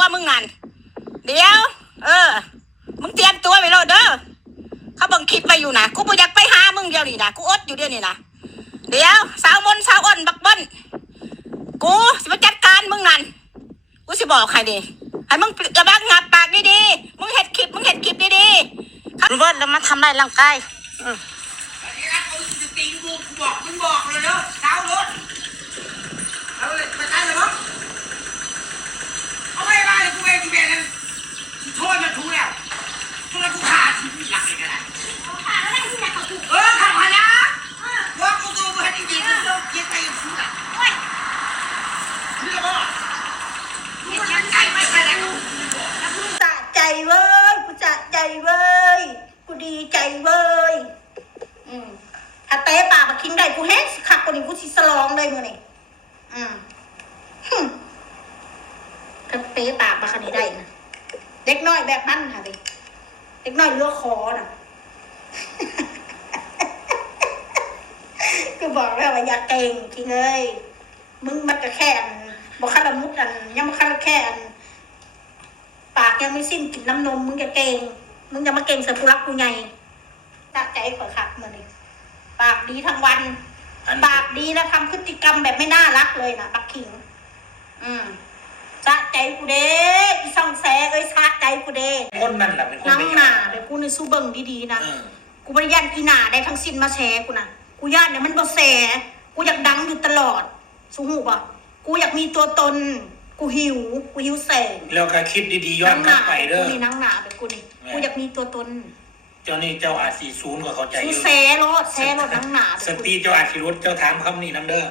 ตัวมึงนั่นเดี๋ยวมึงเตรียมตัวไว้แล้วเด้อเขาบังคิดไปอยู่นะกูบ่อยากไปหามึงเดียวนี่นะกูอดอยู่เดียวนี่นะเดี๋ยวสาวมนสาวอ้นบักเบิ้ลกูสิมาจัดการมึงนั่นกูสิบอกใครดีให้มึงกระบังงับปากดีๆมึงเห็ดคลิปดีๆครับเบิ้ลแล้วมาทำลายร่างกายบอกเลยเนาะเช้ารถเอาเลยไปใช้เลยมั้งเอาไม่ได้เลยกูเองกูเองนั่นโทษมันถูกแล้วโทษกูขาดชีวิตหลักเลยกันนะขาดอะไรที่หนักกว่ากูขาดมานะว่ากูตัวกูให้จริงๆกูต้องเย็นไปอยู่สุดอ่ะโอ้ยนี่ก็บอกเย็นยังไงไม่ไปแล้วกูสะใจเว้ยกูสะใจเว้ยกูดีใจเว้ยถ้าเตะปากมาคิงได้กูเฮ็ดขักคนนี้กูสิสลองเลยมือนี่ถ้าเตะปากมาคันนี้ได้นะเด็กน้อยแบบนั้นค่ะดิเด็กน้อยเลือกคอน่ะกูบอกแล้วว่าอย่าเก่งจริงเลยมึงมันก็แค่บอกขั้นละมุดยังมาขั้นละแค่ปากยังไม่สิ้นกินน้ำนมมึงจะเก่งมึงจะมาเก่งเสือผู้รักกูไงตัดใจขอขักมือนี่ปากดีทั้งวันปากดีแล้วทำพฤติกรรมแบบไม่น่ารักเลยนะปักขิงสะใจกูเด้อีช่องแสสะใจกูเด้คนนั่นแหละเป็นคนนั่งหนาเดี๋ยวกูในสู้เบิ่งดีๆนะกูไม่ได้ยันอีหนาได้ทั้งสิ้นมาแชร์กูนะกูย่านเนี่ยมันบ่แสกูอยากดังอยู่ตลอดสู้หูป่ะกูอยากมีตัวตนกูหิวแสงแล้วก็คิดดีๆย้อนกลับไปเด้อกูนี่นั่งหนาแบบกูนี่กูอยากมีตัวตนเจ้านี่เจ้าอาจ40ก็เข้าใจอยู่แสรถนั่งหนาสตีเจ้าอาจสิรถเจ้าถามคำนี้น้ำเด้อ